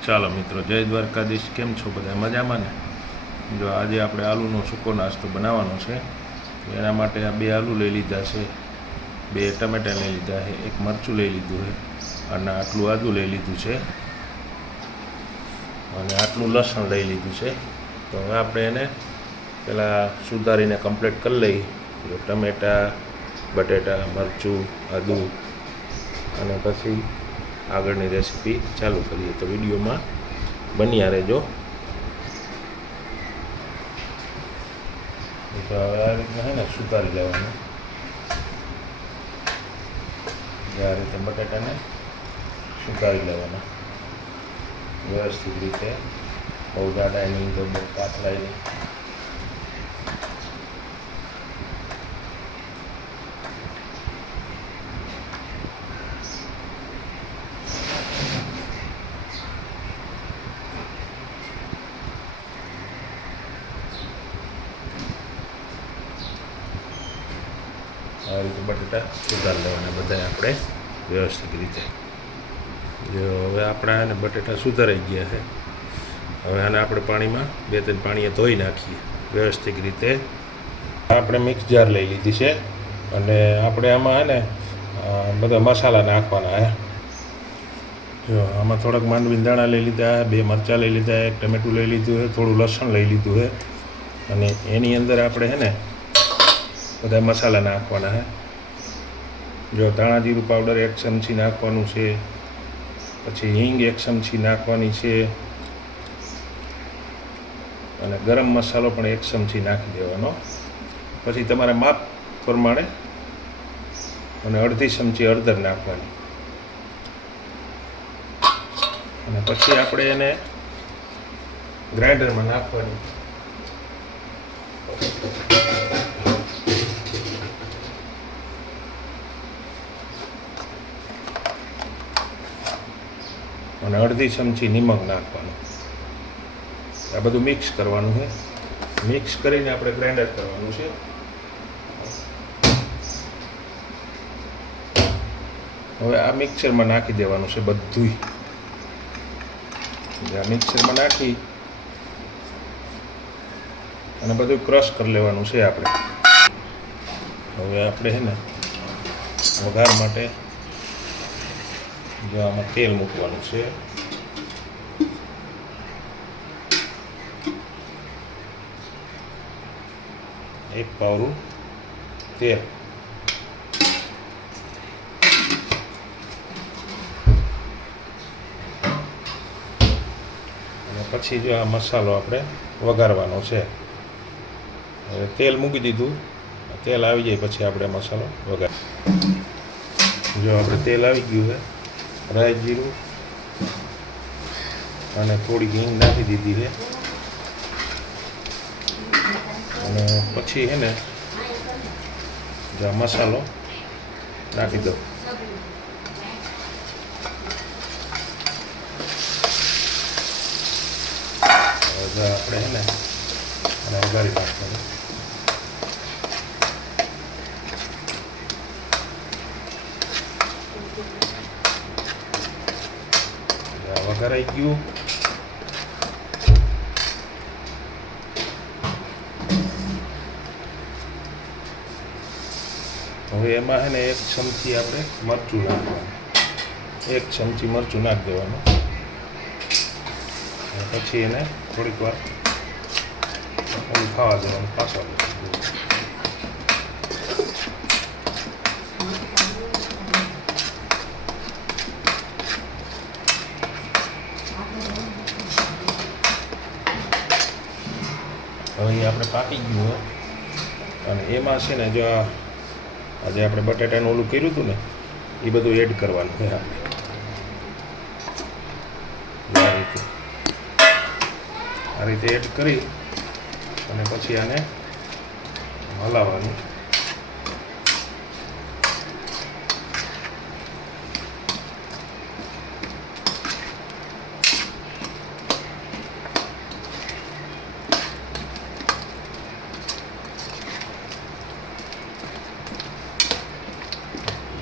ચાલો મિત્રો, જય દ્વારકાધીશ. કેમ છો બધા? મજામાં ને? જો આજે આપણે આલુનો સૂકો નાસ્તો બનાવવાનો છે. એના માટે આ 2 આલુ લઈ લીધા છે, 2 ટમેટાં લઈ લીધા છે, 1 મરચું લઈ લીધું છે, અને આટલું આદું લઈ લીધું છે, અને આટલું લસણ લઈ લીધું છે. તો હવે આપણે એને પહેલાં સુધારીને કમ્પ્લીટ કરી લઈએ. ટમેટાં, બટેટા, મરચું, આદું, અને પછી આગળની રેસીપી ચાલુ કરીએ. તો વિડીયોમાં બન્યા રહેજો. તો હવે આ રીતના છે ને સુધારી લેવાનું. આ રીતે બટેટાને સુધારી લેવાના વ્યવસ્થિત રીતે, બહુ જાડા નહીં તો બહુ પાતળા નહીં. આ રીતે બટાટા સુધારી લેવાના બધા આપણે વ્યવસ્થિત રીતે. જો હવે આપણા આને બટાટા સુધારાઈ ગયા છે. હવે આને આપણે પાણીમાં 2-3 પાણીએ ધોઈ નાખીએ વ્યવસ્થિત રીતે. આપણે મિક્સ જાર લઈ લીધી છે, અને આપણે આમાં ને બધા મસાલા નાખવાના છે. જો આમાં થોડાક માંડવીના દાણા લઈ લીધા, 2 મરચાં લઈ લીધા, 1 ટમેટું લઈ લીધું છે, થોડું લસણ લઈ લીધું છે, અને એની અંદર આપણે છે ને બધા મસાલા નાખવાના છે. જો ધાણા જીરું પાવડર 1 ચમચી નાખવાનું છે, પછી હિંગ 1 ચમચી નાખવાની છે, અને ગરમ મસાલો પણ 1 ચમચી નાખી દેવાનો. પછી તમારા માપ પ્રમાણે અને અડધી ચમચી હળદર નાખવાની. અને પછી આપણે એને ગ્રાઇન્ડરમાં નાખવાની. અને અડધી ચમચી નિમક નાખવાનું. આ બધું મિક્સ કરવાનું છે. મિક્સ કરીને આપણે ગ્રાઇન્ડર કરવાનું છે. હવે આ મિક્સરમાં નાખી દેવાનું છે બધુંય. આ મિક્સરમાં નાખી અને બધું ક્રશ કરી લેવાનું છે આપણે. હવે આપણે છે ને વઘાર માટે જો આમાં તેલ મૂકવાનું છે. એક પાવરું તેલ. અને પછી જો આ મસાલો આપણે વઘારવાનો છે. હવે તેલ મૂકી દીધું. તેલ આવી જાય પછી આપણે મસાલો વઘાર. જો આપણે તેલ આવી ગયું છે, રાઈ જીરું અને થોડી હિંગ નાખી દીધી છે. અને પછી છે ને જો મસાલો નાખી દો. હવે આપણે છે ને અને વઘારી નાખવાનું. વઘારાઈ ગયું. હવે એમાં છે ને 1 ચમચી આપણે મરચું નાખવાનું. 1 ચમચી મરચું નાખી દેવાનું. પછી એને થોડીક વાર ખાવા દેવાનું. પાછળ હવે આપણે પાકી ગયું હોય, અને એમાં છે ને જો આજે આપણે બટાટાનું ઓલું કર્યું હતું ને એ બધું એડ કરવાનું છે આપણે. આ રીતે એડ કરી અને પછી આને હલાવવાનું.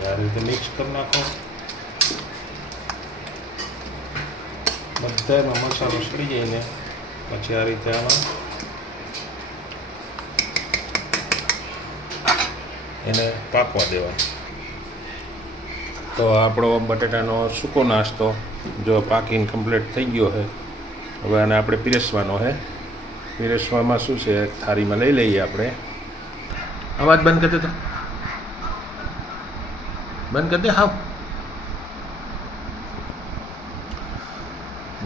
આ રીતે મિક્સ કરી નાખો. બધામાં મસાલો સડી જાય ને પછી આ રીતે આમાં એને પાકવા દેવાનો. તો આપણો બટેટાનો સૂકો નાસ્તો જો પાકીને કમ્પ્લીટ થઈ ગયો છે. હવે આને આપણે પીરસવાનો છે. પીરસવામાં શું છે, થાળીમાં લઈ લઈએ આપણે. અવાજ બંધ કરી દે, બંધ કરી દે હાવ.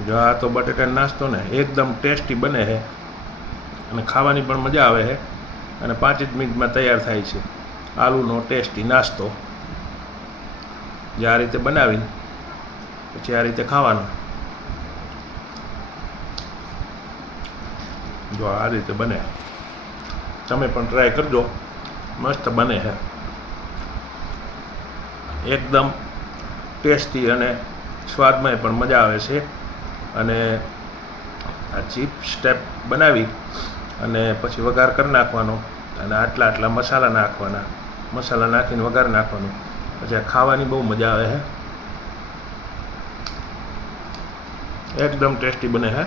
જો આ તો બટેટાનો નાસ્તો ને એકદમ ટેસ્ટી બને છે અને ખાવાની પણ મજા આવે છે અને 5 જ મિનિટમાં તૈયાર થાય છે આલુનો ટેસ્ટી નાસ્તો. જે આ રીતે બનાવીને પછી આ રીતે ખાવાનો. જો આ રીતે બને, તમે પણ ટ્રાય કરજો, મસ્ત બને છે, એકદમ ટેસ્ટી અને સ્વાદમાં પણ મજા આવે છે. અને આ ચિપ્સ ટાઈપ બનાવી અને પછી વઘાર કરી નાખવાનો અને આટલા મસાલા નાખવાના, મસાલા નાખીને વઘાર નાખવાનું, પછી આ ખાવાની બહુ મજા આવે છે, એકદમ ટેસ્ટી બને છે.